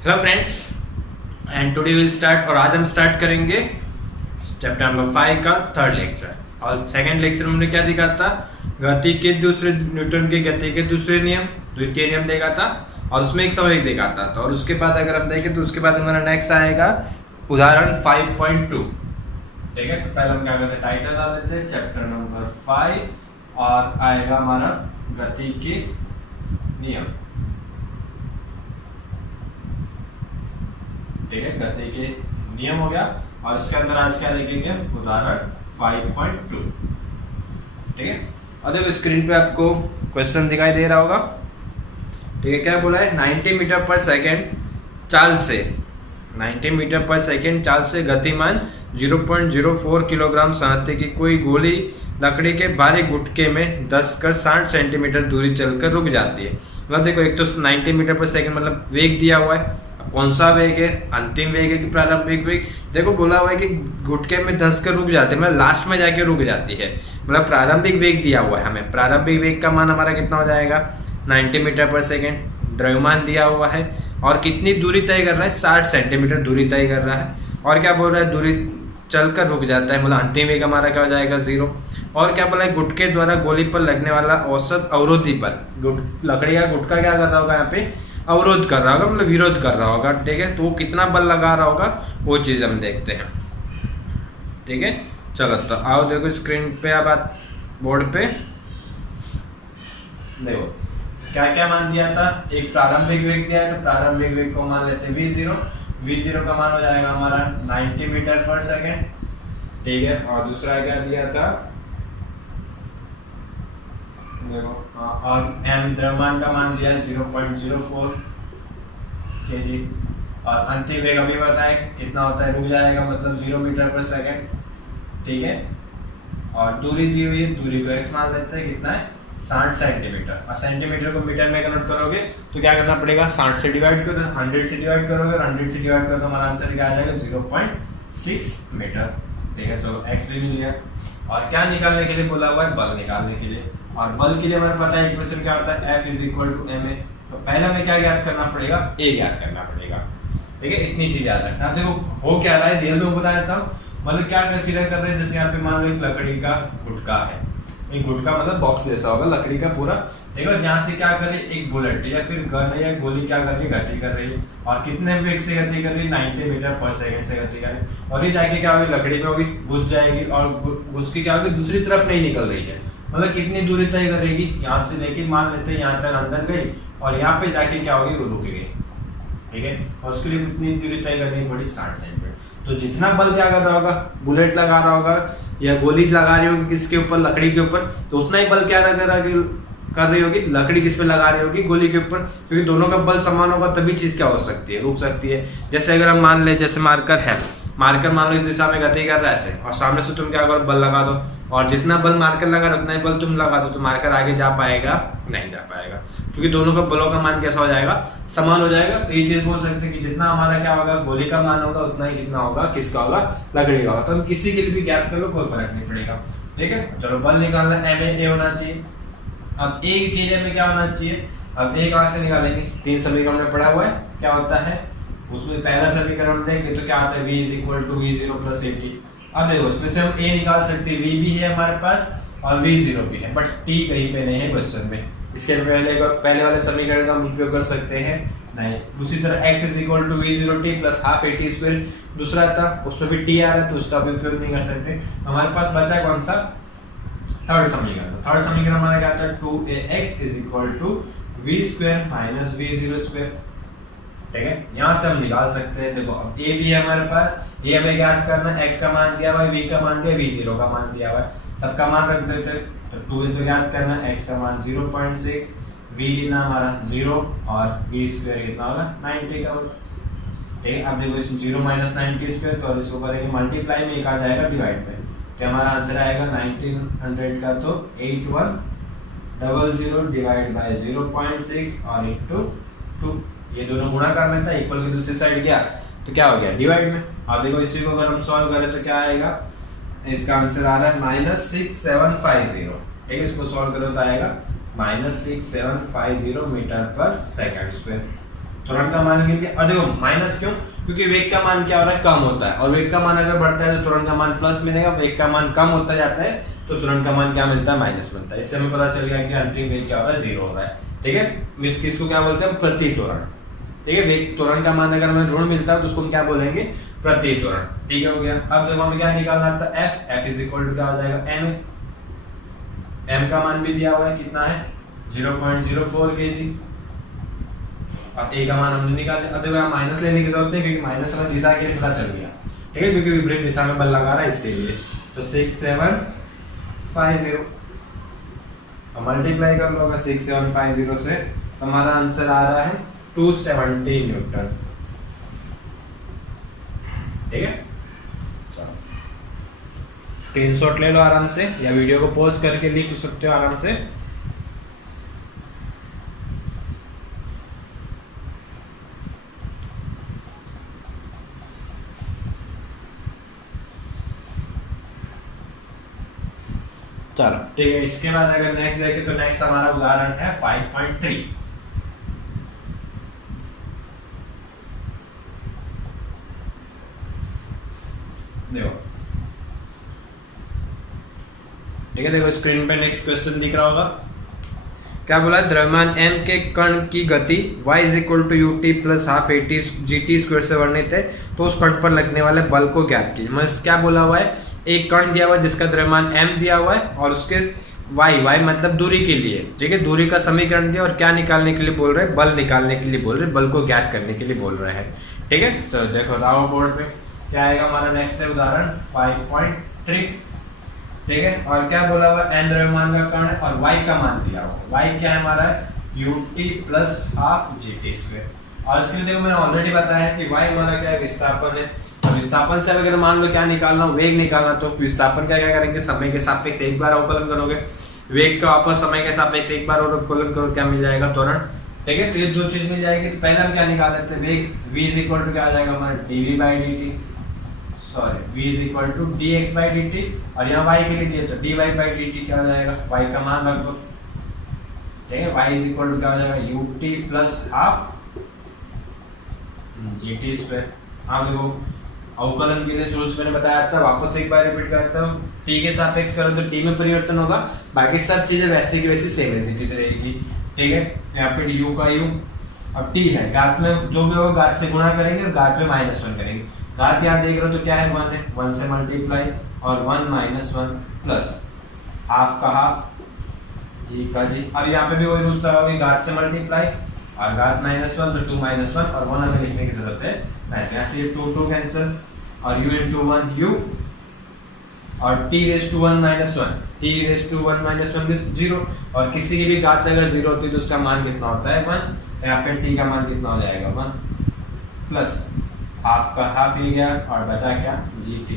Hello friends and today will start और आज हम स्टार्ट करेंगे चैप्टर नंबर 5 का थर्ड लेक्चर। और सेकंड लेक्चर में हमने क्या देखा था? गति के दूसरे न्यूटन के गति के दूसरे नियम, द्वितीय नियम देखा था और उसमें एक सवाल देखा था। तो और उसके बाद अगर हम देखें तो उसके बाद हमारा नेक्स्ट आएगा उदाहरण 5.2। ठीक है, तो पहले हम क्या करते हैं, टाइटल डाल देते हैं चैप्टर नंबर 5 और आएगा हमारा गति के नियम। ठीक है, गति के नियम हो गया और इसके अंदर आज क्या देखेंगे, उदाहरण 5.2। ठीक है, और देखो स्क्रीन पे आपको क्वेश्चन दिखाई दे रहा होगा। ठीक है, क्या बोला है, 90 मीटर पर सेकेंड चाल से 90 मीटर पर सेकेंड चाल से गतिमान 0.04 किलोग्राम सामर्थ्य की कोई गोली लकड़ी के भारी गुटके में 10 कर 60 सेंटीमीटर दूरी चलकर रुक जाती है। मतलब देखो, एक तो 90 मीटर पर सेकेंड मतलब वेग दिया हुआ है, कौन सा वेग है, अंतिम वेग है कि प्रारंभिक वेग। देखो बोला हुआ है कि गुटके में 10 कर रुक जाते हैं, मतलब लास्ट में जाके रुक जाती है, मतलब प्रारंभिक वेग दिया हुआ है हमें। प्रारंभिक वेग का मान हमारा कितना हो जाएगा, 90 मीटर पर सेकेंड। द्रव्यमान दिया हुआ है और कितनी दूरी तय कर रहा है, 60 सेंटीमीटर दूरी तय कर रहा है। और क्या बोल रहा है, दूरी चलकर रुक जाता है, मतलब अंतिम वेग हमारा क्या हो जाएगा, 0। और क्या बोला है, गुटके द्वारा गोली पर लगने वाला औसत अवरोधी बल, लकड़ी का गुटका क्या कर रहा होगा, यहाँ पे अवरोध कर रहा होगा, मतलब विरोध कर रहा होगा। ठीक है, तो वो कितना बल लगा रहा होगा वो चीज हम देखते हैं। ठीक है, चलो तो आओ देखो स्क्रीन पे, अब बोर्ड पे देखो क्या क्या मान दिया था। एक प्रारंभिक वेग दिया है, तो प्रारंभिक वेग को मान लेते हैं v0। v0 का मान हो जाएगा हमारा 90 मीटर पर सेकेंड। ठीक है, और दूसरा क्या दिया था, देखो और m द्रव्यमान का मान दिया है 0.04 kg। और अंतिम वेग अभी बताए कितना होता है, रुक जाएगा मतलब 0 मीटर पर सेकेंड। ठीक है, और दूरी दी हुई है, दूरी को x मान लेते हैं, कितना है 60 सेंटीमीटर। और सेंटीमीटर को मीटर में कन्वर्ट करोगे तो क्या करना पड़ेगा, 60 से डिवाइड करो, 100 से डिवाइड करोगे और 100 से डिवाइड करो तो हमारा आंसर क्या आ जाएगा 0.6 मीटर। ठीक है, चलो x भी मिल गया। और क्या निकालने के लिए बोला हुआ है, बल निकालने के लिए। और बल के लिए हमें पता है इक्वेशन क्या होता है, F = ma। तो पहले हमें क्या ज्ञात करना पड़ेगा, a ज्ञात करना पड़ेगा। ठीक है, इतनी चीज याद रखना। देखो हो क्या रहा है, रियल में बता देता हूँ। मतलब क्या कंसीडर कर रहे हैं, जैसे यहाँ पे मान लो एक लकड़ी का गुटका है, एक गुटका मतलब बॉक्स जैसा होगा लकड़ी का पूरा। देखो यहाँ से क्या कर रही है, एक बुलेट या फिर गन या गोली क्या कर रही है, गति कर रही है। और कितने वेग से गति कर रही है, 90 मीटर पर सेकंड से गति कर रही है। और ये जाके क्या होगी, लकड़ी में होगी, घुस जाएगी और घुस के क्या होगी, दूसरी तरफ नहीं निकल रही है। मतलब कितनी दूरी तय करेगी, यहाँ से लेके मान लेते हैं यहाँ तक अंदर गई और यहाँ पे जाके क्या होगी, वो रुक गई। ठीक है, और उसके लिए कितनी दूरी तय करनी पड़ी, 60 सेंटीमीटर। तो जितना बल क्या कर रहा होगा, बुलेट लगा रहा होगा या गोली लगा रही होगी किसके ऊपर, लकड़ी के ऊपर, तो उतना ही बल क्या कर रही होगी, लकड़ी किस पे लगा रही होगी, गोली के ऊपर। क्योंकि दोनों का बल समान होगा तभी चीज क्या हो सकती है, रुक सकती है। जैसे अगर हम मान ले, जैसे मार्कर है, मार्कर मान लो इस दिशा में गति कर रहा है ऐसे, और सामने से तुम क्या करो, बल लगा दो, और जितना बल मार्कर लगा रहा उतना ही बल तुम लगा दो, तो मार्कर आगे जा पाएगा, नहीं जा पाएगा। क्योंकि दोनों का बलों का मान कैसा हो जाएगा, समान हो जाएगा। तो ये चीज बोल सकते हैं कि जितना हमारा क्या होगा, गोली का मान होगा उतना ही कितना होगा, किसका होगा, लकड़ी का होगा। तो हम किसी के लिए भी ज्ञात कर लो, कोई फर्क नहीं पड़ेगा। ठीक है, चलो बल निकालना, ma होना चाहिए। अब a के लिए में क्या होना चाहिए, अब a कहां से निकालेंगे, 3 समीकरण में पढ़ा हुआ है, क्या होता है उसमें पहला समीकरण देंगे तो क्या आता है, v = v0 + at। अब देखो इसमें से हम a निकाल सकते हैं, v भी है हमारे पास और v0 भी है, बट t कहीं पे नहीं है क्वेश्चन में। इसके पहले वाले समीकरण का हम उपयोग कर सकते हैं नहीं। उसी तरह x = v0t + ½ at² दूसरा था, उसमें भी t आ रहा है तो उसका भी उपयोग नहीं कर सकते। हमारे पास बचा कौन सा, थर्ड समीकरण। थर्ड समीकरण हमारा क्या आता है, 2ax = v² - v0²। ठीक है, यहाँ से हम निकाल सकते हैं। देखो अब a भी है हमारे पास, ये हमें ज्ञात करना है, x का मान दिया हुआ है, v का मान दिया, v0 का मान दिया हुआ है, सबका मान रख देते हैं। तो 2 तो ज्ञात करना है, x का मान 0.6, v कितना हमारा 0 और v² कितना होगा 90 का होगा। ठीक है, अब देखो इस 0 - 90², तो इसको करेंगे मल्टीप्लाई में, एक आ जाएगा डिवाइड पे, तो हमारा आंसर आएगा 1900 का तो 8100 डिवाइड बाय 0.6 और इंटू 2। ये दोनों गुणा कर लेता है, इक्वल की दूसरी साइड गया तो क्या हो गया, डिवाइड में। अब देखो इसी को अगर हम सॉल्व करें तो क्या आएगा, इसका आंसर आ रहा है -6750। ठीक है, इसको सॉल्व करो तो आएगा -6750 मीटर पर सेकंड स्क्वायर। त्वरण का मान मिल गया। और देखो माइनस क्यों, क्योंकि वेग का मान क्या हो रहा है, कम होता है, और वेग का मान अगर बढ़ता है तो त्वरण का मान प्लस मिलेगा, वेग का मान कम होता जाता है तो त्वरण का मान क्या मिलता है, माइनस मिलता है। इससे हमें पता चल गया कि अंतिम वेग क्या हो रहा है, 0 हो रहा है। ठीक है, इसको क्या बोलते हैं, प्रति त्वरण। ठीक है, वेग त्वरण का मान अगर हमें ऋण मिलता है तो उसको हम क्या बोलेंगे, प्रति त्वरण। ठीक है, हो गया। अब देखो हमें क्या निकालना था, f इज इक्वल टू क्या हो जाएगा, m का मान भी दिया हुआ है, कितना है 0.04 kg, अब a का मान हमने निकाल लिया। अब देखो यहाँ माइनस लेने की जरूरत नहीं, क्योंकि माइनस हमें दिशा के लिए पता चल गया। ठीक है, क्योंकि विपरीत दिशा में बल लगा रहा है इसके लिए। तो 6750 और मल्टीप्लाई कर लो अगर 6750 से, तो हमारा आंसर आ रहा है 270 न्यूटन। ठीक है, स्क्रीनशॉट ले लो आराम से, या वीडियो को पॉज करके लिख सकते हो आराम से। चलो ठीक है, इसके बाद अगर नेक्स्ट देखें तो नेक्स्ट हमारा उदाहरण है 5.3। देखो ठीक है, देखो स्क्रीन पे नेक्स्ट क्वेश्चन दिख रहा होगा। क्या बोला, द्रव्यमान m के कण की गति y is equal to U T plus half A T G T square से वर्णित है, तो उस कण पर लगने वाले बल को ज्ञात कीजिए। मतलब क्या बोला हुआ है, एक कण दिया हुआ है जिसका द्रव्यमान m दिया हुआ है और उसके y मतलब दूरी के लिए, ठीक है, दूरी का समीकरण दिया, और क्या निकालने के लिए बोल रहे हैं, बल निकालने के लिए बोल रहे हैं, बल को ज्ञात करने के लिए बोल रहे हैं। ठीक है, चलो देखो राव बोर्ड पे क्या आएगा, हमारा नेक्स्ट है उदाहरण 5.3। ठीक है, और क्या बोला हुआ, n द्रव्यमान का कण है और y का मान दिया हुआ, y क्या है हमारा ut plus half gt square. और इसके लिए देखो मैंने ऑलरेडी बताया है कि y हमारा क्या है, विस्थापन है। तो विस्थापन से अगर मान लो क्या निकालना हो, वेग निकालना, तो विस्थापन क्या क्या करेंगे, समय के सापेक्ष एक बार अवकलन करोगे, वेग का वापस समय के सापेक्ष एक बार और अवकलन करो, क्या मिल जाएगा, त्वरण। ठीक है, तो ये दो चीज मिल जाएगी। तो पहले हम क्या निकाल लेते हैं, वेग v इज इक्वल टू क्या आ जाएगा हमारा dv by dt, sorry v is equal to dx by dt, और यहाँ y के लिए दिए तो dy बाई dt क्या हो जाएगा, y का मान रख दो। ठीक है, y इज इक्वल टू क्या हो जाएगा ut plus half gt square. हाँ देखो अवकलन के लिए रूल्स मैंने बताया था, वापस एक बार रिपीट करता हूँ, t के सापेक्ष करो तो t में परिवर्तन होगा, बाकी सब चीजें वैसे की वैसी सेम ऐसी रहेगी। ठीक है, यहाँ पे u का u, अब t है, घात में जो भी होगा घात से गुणा करेंगे और घात में -1 करेंगे। घात यहाँ देख रहे हो तो क्या है, 1 है, 1 से मल्टीप्लाई और 1 - 1 प्लस हाफ का हाफ जी का जी। अब यहाँ पे भी वही रूल्स लगाओगे, घात से मल्टीप्लाई और घात -1 तो 2 - 1 और 1 हमें लिखने की जरूरत है नहीं, यहाँ से 2 कैंसिल और u into 1 u और t raised to 1 - 1, t raised to 1 - 1 is 0, और किसी की भी घात अगर 0 होती है तो उसका मान कितना होता है 1। यहाँ पे t का मान कितना हो जाएगा 1 प्लस हाफ का हाफ ही गया और बचा क्या gt। तो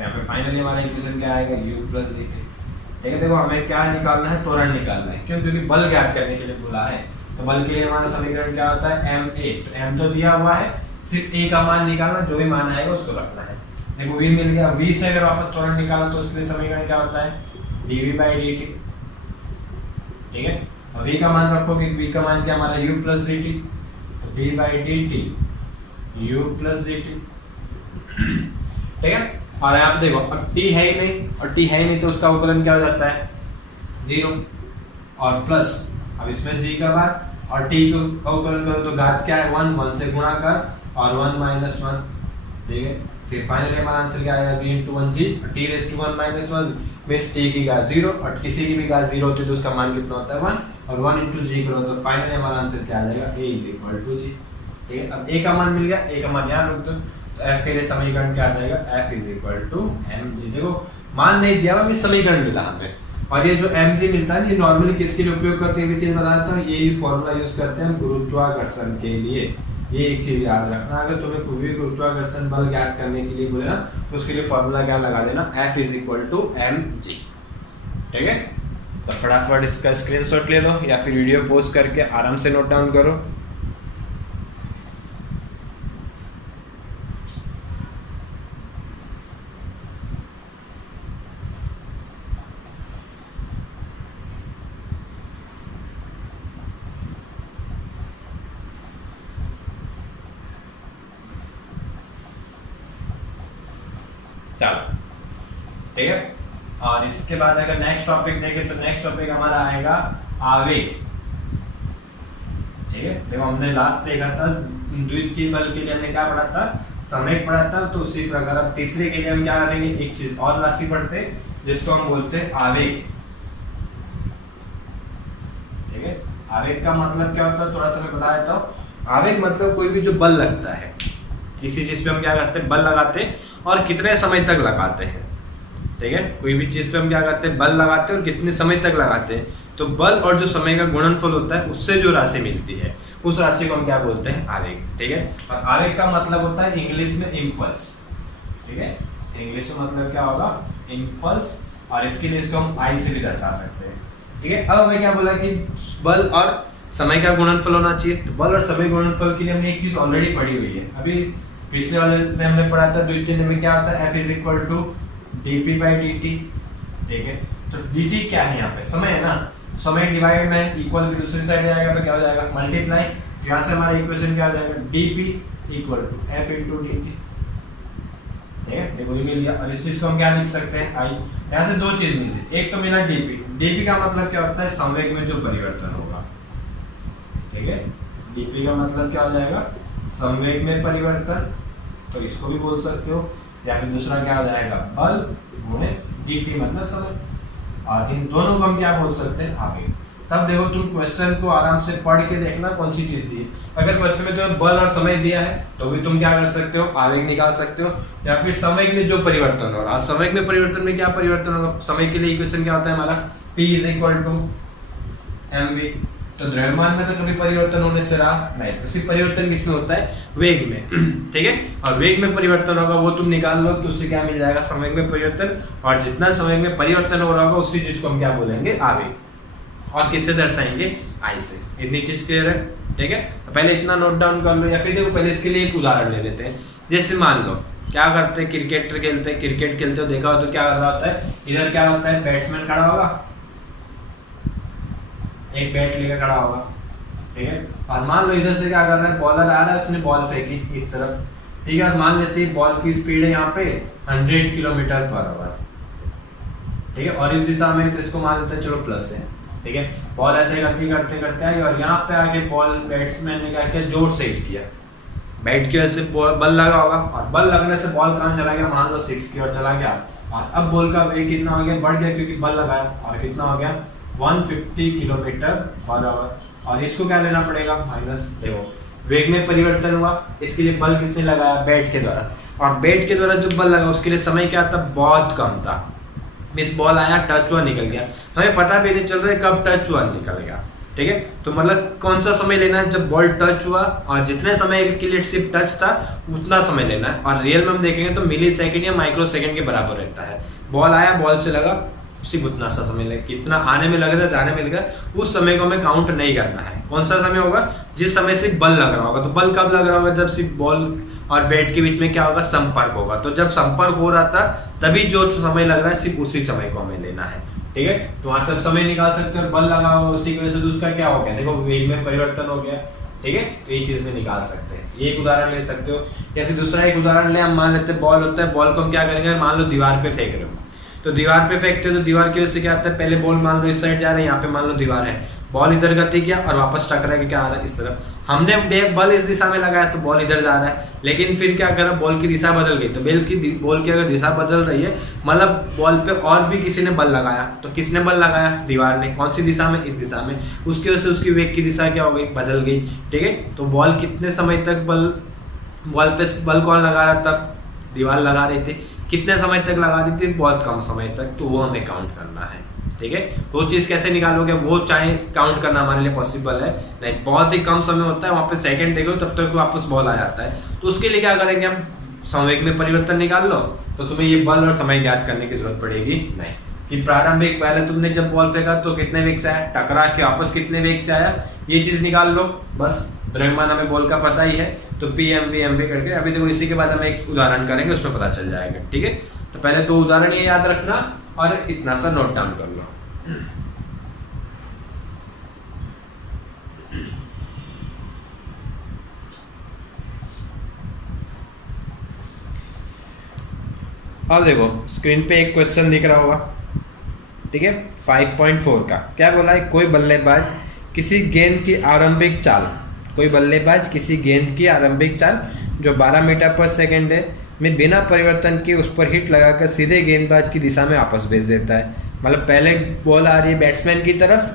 यहाँ पे फाइनली हमारा इक्वेशन क्या आएगा u प्लस gt। ठीक है, देखो हमें क्या निकालना है, त्वरण निकालना है, क्यों, क्योंकि बल ज्ञात करने के लिए बोला है। तो बल के लिए हमारा समीकरण क्या होता है ma, तो m तो दिया हुआ है, सिर्फ a का मान निकालना, जो भी मान आएगा उसको रखना है। देखो v मिल गया, v से अगर वापस त्वरण निकालना तो उसके लिए समीकरण क्या होता है dv बाई dt। ठीक है, और v का मान रखोगे, v का मान क्या हमारा u प्लस dt, तो d by dt u plus dt। ठीक है, और यहाँ पे देखो अब t है ही नहीं, और t है ही नहीं तो उसका अवकलन क्या हो जाता है 0 और प्लस, अब इसमें g का बाद और t को अवकलन करो तो घात क्या है 1, 1 से गुणा कर और 1 - 1। ठीक है, फिर फाइनली हमारा आंसर क्या आएगा g into 1 g, t raised to 1 - 1 means t की घात 0, और किसी की भी घात 0 होती है तो उसका मान कितना होता है 1, और 1 into g करो तो फाइनली हमारा आंसर क्या आ जाएगा a is equal to g। ठीक है, अब a का मान मिल गया, a का मान यहाँ रख दो, तो f के लिए समीकरण क्या आ जाएगा f is equal to mg। देखो मान नहीं दिया हुआ, समीकरण मिला हमें, और ये जो mg मिलता है ये नॉर्मली किसके लिए उपयोग करते हैं, चीज बता देता हूँ, यही फॉर्मूला यूज करते हैं गुरुत्वाकर्षण के लिए। ये एक चीज याद रखना, अगर तुम्हें कोई भी गुरुत्वाकर्षण बल ज्ञात करने के लिए बोले ना तो उसके लिए फॉर्मूला क्या लगा देना, F is equal to mg। ठीक है, तो फटाफट इसका स्क्रीनशॉट ले लो या फिर वीडियो पॉज करके आराम से नोट डाउन करो। चलो ठीक है। और इसके बाद अगर नेक्स्ट टॉपिक देखें तो नेक्स्ट टॉपिक हमारा आएगा आवेग। ठीक है, देखो हमने लास्ट देखा था द्वितीय बल के लिए हमने क्या पढ़ा था, समय पढ़ा था। तो उसी प्रकार अब तीसरे के लिए हम क्या करेंगे, एक चीज और राशि पढ़ते जिसको हम बोलते हैं आवेग। ठीक है, आवेग का मतलब क्या होता है थोड़ा सा मैं बता देता हूँ। आवेग मतलब कोई भी जो बल लगता है किसी चीज पे, हम क्या करते हैं बल लगाते हैं और कितने समय तक लगाते हैं। ठीक है, कोई भी चीज पे हम क्या करते हैं बल लगाते हैं और कितने समय तक लगाते हैं। तो बल और जो समय का गुणनफल होता है उससे जो राशि मिलती है उस राशि को हम क्या बोलते हैं आवेग। ठीक है, और आवेग का मतलब होता है इंग्लिश में इम्पल्स। ठीक है, इंग्लिश में मतलब क्या होगा इम्पल्स, और इसके लिए इसको हम आई से भी दर्शा सकते हैं। ठीक है, अब हमें क्या बोला कि बल और समय का गुणनफल होना चाहिए। तो बल और समय गुणनफल के लिए हमने एक चीज ऑलरेडी पढ़ी हुई है, अभी पिछले वाले में हमने पढ़ा था द्वितीय में क्या होता है F is equal to dp/dt। ठीक है, तो dt क्या है यहाँ पे समय है ना, समय डिवाइड में इक्वल की दूसरी साइड जाएगा तो क्या हो जाएगा मल्टीप्लाई। तो यहाँ से हमारा इक्वेशन क्या हो जाएगा dp equal to f into dt। ठीक है, देखो ये मिल गया। और इस चीज को हम क्या लिख सकते हैं आई। यहाँ से दो चीज मिली, एक तो मिला dp का मतलब क्या होता है संवेग में जो परिवर्तन होगा। ठीक है, dp का मतलब क्या हो जाएगा संवेग में परिवर्तन, तो इसको भी बोल सकते हो। या फिर दूसरा क्या हो जाएगा बल गुणित dt मतलब समय, और इन दोनों को हम क्या बोल सकते हैं आवेग। तब देखो तुम क्वेश्चन को आराम से पढ़ के देखना कौन सी चीज दी। अगर क्वेश्चन में तुम्हें बल और समय दिया है तो भी तुम क्या कर सकते हो आवेग निकाल सकते हो, या फिर समय में जो परिवर्तन हो रहा, समय में परिवर्तन में क्या परिवर्तन होगा, समय के लिए इक्वेशन क्या होता है हमारा p is equal to mv। तो द्रव्यमान में तो कभी परिवर्तन होने से रहा नहीं, तो सिर्फ परिवर्तन किसमें होता है वेग में। ठीक है, और वेग में परिवर्तन होगा वो तुम निकाल लो तो उससे क्या मिल जाएगा समय में परिवर्तन, और जितना समय में परिवर्तन हो रहा होगा उसी चीज को हम क्या बोलेंगे आवेग। और किससे दर्शाएंगे आई से। इतनी चीज क्लियर है। ठीक है, तो पहले इतना नोट डाउन कर लो, या फिर देखो पहले इसके लिए एक उदाहरण ले लेते हैं। जैसे मान लो क्या करते हैं क्रिकेट खेलते हो देखा हो तो क्या कर रहा होता है, इधर क्या होता है बैट्समैन खड़ा होगा, एक बैट लेकर खड़ा होगा। ठीक है, और मान लो इधर से क्या कर रहा है बॉलर आ रहा है, उसने बॉल फेंकी इस तरफ। ठीक है, और मान लेते हैं बॉल की स्पीड है यहाँ पे 100 किलोमीटर/आवर। ठीक है, और इस दिशा में तो इसको मान लेते हैं चलो प्लस है। ठीक है, बॉल ऐसे गति करते करते आई और यहाँ पे आके बॉल बैट्समैन ने क्या किया जोर से हिट किया, बैट की वजह से बल लगा होगा, और बल लगने से बॉल कहाँ चला गया मान लो 6 की ओर चला गया। और अब बॉल का वेग कितना हो गया बढ़ गया क्योंकि बल लगाया, और कितना हो गया 150 किलोमीटर/आवर। और इसको क्या लेना पड़ेगा माइनस। देखो वेग में परिवर्तन हुआ, इसके लिए बल किसने लगाया बैट के द्वारा, और बैट के द्वारा जो बल लगा उसके लिए समय क्या था बहुत कम था। मिस बॉल आया टच हुआ निकल गया, हमें पता भी नहीं चल रहा है कब टच हुआ निकल गया। ठीक है, तो मतलब कौन सा समय लेना है जब बॉल टच हुआ, और जितने समय के लिए सिर्फ टच था उतना समय लेना है। और रियल में हम देखेंगे तो मिली सेकेंड या माइक्रो सेकेंड के बराबर रहता है। बॉल आया बॉल से लगा सिर्फ उतना सा समय लगे, कितना आने में लगा था जाने में लगा, उस समय को हमें काउंट नहीं करना है। कौन सा समय होगा जिस समय सिर्फ बल लग रहा होगा। तो बल कब लग रहा होगा जब सिर्फ बॉल और बैट के बीच में क्या होगा संपर्क होगा। तो जब संपर्क हो रहा था तभी जो समय लग रहा है सिर्फ उसी समय को हमें लेना है। ठीक है, तो वहां सब समय निकाल सकते हो, और बल लगा हुआ उसी की वजह से दूसरा क्या हो गया देखो वेग में परिवर्तन हो गया। ठीक है, तो ये चीज में निकाल सकते हैं, ये एक उदाहरण ले सकते हो। या फिर दूसरा एक उदाहरण ले, हम मान लेते हैं बॉल होता है, बॉल को हम क्या करेंगे मान लो दीवार पे फेंक रहे हो, तो दीवार पे फेंकते तो दीवार की वजह से क्या आता है पहले बॉल मान लो इस साइड जा रहा है, यहाँ पे मान लो दीवार है, बॉल इधर गति किया और वापस टकरा के क्या आ रहा है इस तरफ। हमने बॉल इस दिशा में लगाया तो बॉल इधर जा रहा है, लेकिन फिर क्या करा बॉल की दिशा बदल गई। तो बॉल की अगर दिशा बदल रही है मतलब बॉल पे और भी किसी ने बल लगाया, तो किसने बल लगाया दीवार ने, कौन सी दिशा में इस दिशा में, उसकी वजह से उसकी वेग की दिशा क्या हो गई बदल गई। ठीक है, तो बॉल कितने समय तक बॉल पे बल कौन लगा रहा था दीवार लगा रही थी, कितने समय तक लगा रही थी बहुत कम समय तक, तो वो हमें काउंट करना है। ठीक है, वो चीज कैसे निकालोगे वो चाहे काउंट करना हमारे लिए पॉसिबल है नहीं, बहुत ही कम समय होता है वहां पे सेकंड देखो तब तक वापस बॉल आ जाता है। तो उसके लिए क्या करेंगे हम संवेग में परिवर्तन निकाल लो, तो तुम्हें ये बल और समय ज्ञात करने की जरूरत पड़ेगी नहीं कि प्रारंभिक पहले तुमने जब बॉल फेंका तो कितने वेग से आया, टकरा के वापस कितने वेग से आया, ये चीज निकाल लो बस। द्रव्यमान हमें बॉल का पता ही है तो पी एम वी करके अभी देखो इसी के बाद हम एक उदाहरण करेंगे उसमें पता चल जाएगा। ठीक है, तो पहले दो उदाहरण ये याद रखना और इतना सा नोट डाउन कर लो। अब देखो स्क्रीन पे एक क्वेश्चन दिख रहा होगा, ठीक है, 5.4 का क्या बोला है, कोई बल्लेबाज किसी गेंद की आरंभिक चाल, कोई बल्लेबाज किसी गेंद की आरंभिक चाल जो 12 मीटर पर सेकंड है में बिना परिवर्तन के उस पर हिट लगाकर सीधे गेंदबाज की दिशा में वापस भेज देता है। मतलब पहले बॉल आ रही है बैट्समैन की तरफ,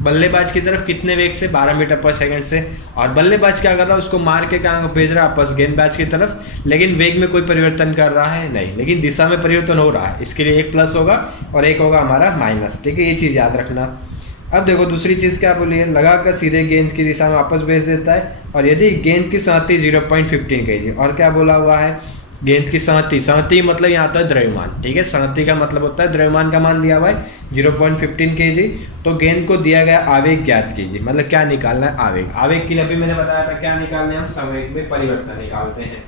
बल्लेबाज की तरफ कितने वेग से, 12 मीटर पर सेकंड से, और बल्लेबाज क्या कर रहा है, उसको मार के कहाँ भेज रहा है, वापस गेंदबाज की तरफ, लेकिन वेग में कोई परिवर्तन कर रहा है नहीं, लेकिन दिशा में परिवर्तन हो रहा है। इसके लिए एक प्लस होगा और एक होगा हमारा माइनस, ठीक है, ये चीज़ याद रखना। अब देखो दूसरी चीज़ क्या बोली है, लगाकर सीधे गेंद की दिशा में वापस भेज देता है, और यदि गेंद की सहती 0.15 kg, और क्या बोला हुआ है, गेंद की सहती, सहती मतलब यहाँ होता है द्रव्यमान, ठीक है, सहती का मतलब होता है द्रव्यमान का मान दिया हुआ है 0.15 kg। तो गेंद को दिया गया आवेग ज्ञात कीजिए, मतलब क्या निकालना है, आवेग। आवेग के लिए अभी मैंने बताया था क्या निकालने, हम संवेग में परिवर्तन निकालते हैं,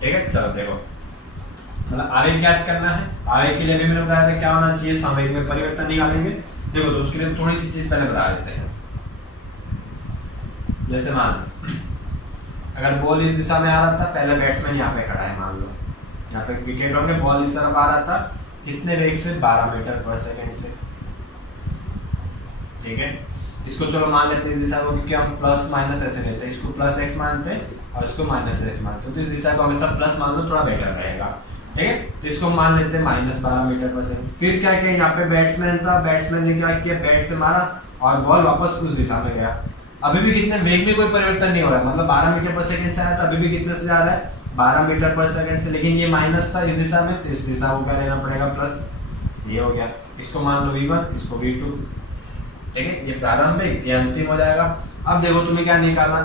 ठीक है। चलो देखो, मतलब आवेग ज्ञात करना है, आवेग के लिए भी मैंने बताया था क्या होना चाहिए, संवेग में परिवर्तन निकालेंगे। देखो तो उसके लिए थोड़ी सी चीज पहले बता देते हैं। जैसे मान अगर बॉल इस दिशा में आ रहा था, पहले बैट्समैन यहाँ पे खड़ा है, मान लो यहाँ पे विकेट होंगे, बॉल इस तरफ आ रहा था, कितने वेग से, 12 मीटर पर सेकंड से, ठीक है। इसको चलो मान लेते हैं इस दिशा को, क्योंकि हम प्लस माइनस ऐसे लेते हैं, इसको प्लस एक्स मानते हैं और इसको माइनस एक्स मानते हैं, तो इस दिशा को हमेशा प्लस मान लो, थोड़ा बेटर रहेगा, ठीक है। तो इसको मान लेते हैं -12 मीटर पर सेकंड। फिर क्या किया, यहाँ पे बैट्समैन था, बैट्समैन ने क्या किया, बैट से मारा और बॉल वापस उस दिशा में गया। अभी भी कितने वेग में कोई परिवर्तन नहीं हो रहा है, मतलब 12 मीटर पर सेकंड से आया था, अभी भी कितने से जा रहा है, 12 मीटर पर सेकंड से, लेकिन ये माइनस था इस दिशा में, तो इस दिशा को क्या लेना पड़ेगा, प्लस, ये हो गया। इसको मान लो V1, इसको V2, ठीक है, ये प्रारंभिक, ये अंतिम हो जाएगा। अब देखो तुम्हें क्या निकालना,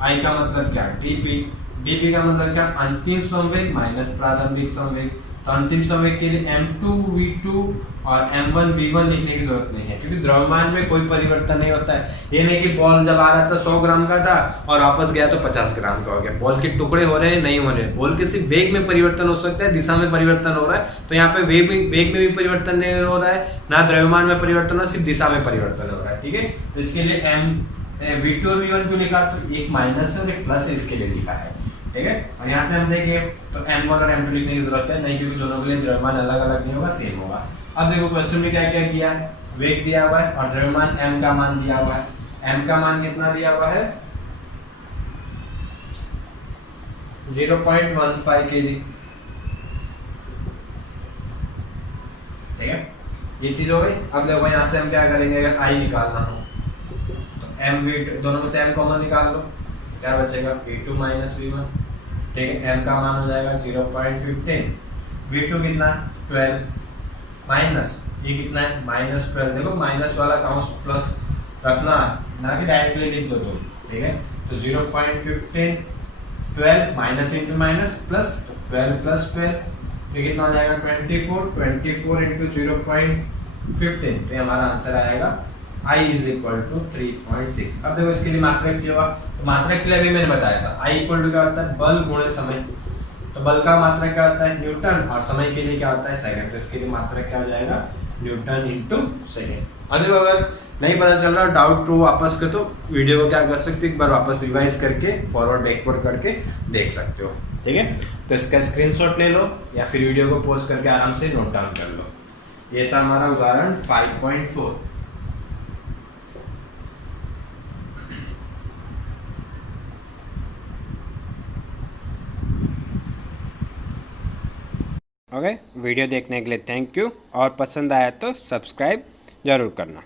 I का मतलब क्या, dp का मतलब क्या, अंतिम संवेग माइनस प्रारंभिक संवेग। तो अंतिम संवेग के लिए m2 v2 और m1 v1 लिखने की जरूरत नहीं है, क्योंकि द्रव्यमान में कोई परिवर्तन नहीं होता है। ये नहीं कि बॉल जब आ रहा था 100 ग्राम का था और वापस गया तो 50 ग्राम का हो गया, बॉल के टुकड़े हो रहे हैं, नहीं हो रहे हैं, बॉल के सिर्फ वेग में परिवर्तन हो सकता है, दिशा में परिवर्तन हो रहा है। तो यहाँ पे वेग में भी परिवर्तन नहीं हो रहा है, ना द्रव्यमान में परिवर्तन हो, सिर्फ दिशा में परिवर्तन हो रहा है, ठीक है। तो इसके लिए v2 और v1 क्यों लिखा, तो एक माइनस है और एक प्लस है, इसके लिए लिखा है, ठीक है। और यहाँ से हम देखें तो m1 और m2 लिखने की जरूरत है नहीं, क्योंकि दोनों के लिए द्रव्यमान अलग अलग नहीं होगा, सेम होगा। अब देखो क्वेश्चन में क्या क्या किया है, वेग दिया हुआ है और द्रव्यमान m का मान दिया हुआ है। m का मान कितना दिया हुआ है, 0.15 kg, ठीक है, ये चीज हो गई। अब देखो यहाँ से हम क्या करेंगे, अगर I निकालना हो तो m v2, दोनों में से m कॉमन निकाल लो, क्या बचेगा, v2 माइनस v1, ठीक है। m का मान हो जाएगा 0.15, v2 कितना 12 माइनस ये कितना है -12। देखो माइनस वाला काउंट प्लस रखना, ना कि डायरेक्टली लिख दो तुम, ठीक है। तो 0.15 12 minus into minus plus, 12 plus 12 ये कितना हो जाएगा 24 इंटू 0.15, तो हमारा आंसर आएगा I is equal to 3.6। अब देखो इसके लिए मात्रक चाहिए होगा, तो मात्रक के लिए भी मैंने बताया था I इक्वल टू क्या होता है, बल गुणे समय। तो बल का मात्रक क्या होता है, न्यूटन, और समय के लिए क्या होता है, सेकंड। तो इसके लिए मात्रक क्या हो जाएगा, न्यूटन इंटू सेकंड। और देखो अगर नहीं पता चल रहा, डाउट टू वापस कर, तो वीडियो को क्या कर सकते हो, एक बार वापस रिवाइज करके फॉरवर्ड बैकवर्ड करके देख सकते हो, ठीक है। तो इसका स्क्रीनशॉट ले लो या फिर वीडियो को पॉज करके आराम से नोट डाउन कर लो। ये था हमारा उदाहरण 5.4। ओके, वीडियो देखने के लिए थैंक यू, और पसंद आया तो सब्सक्राइब ज़रूर करना।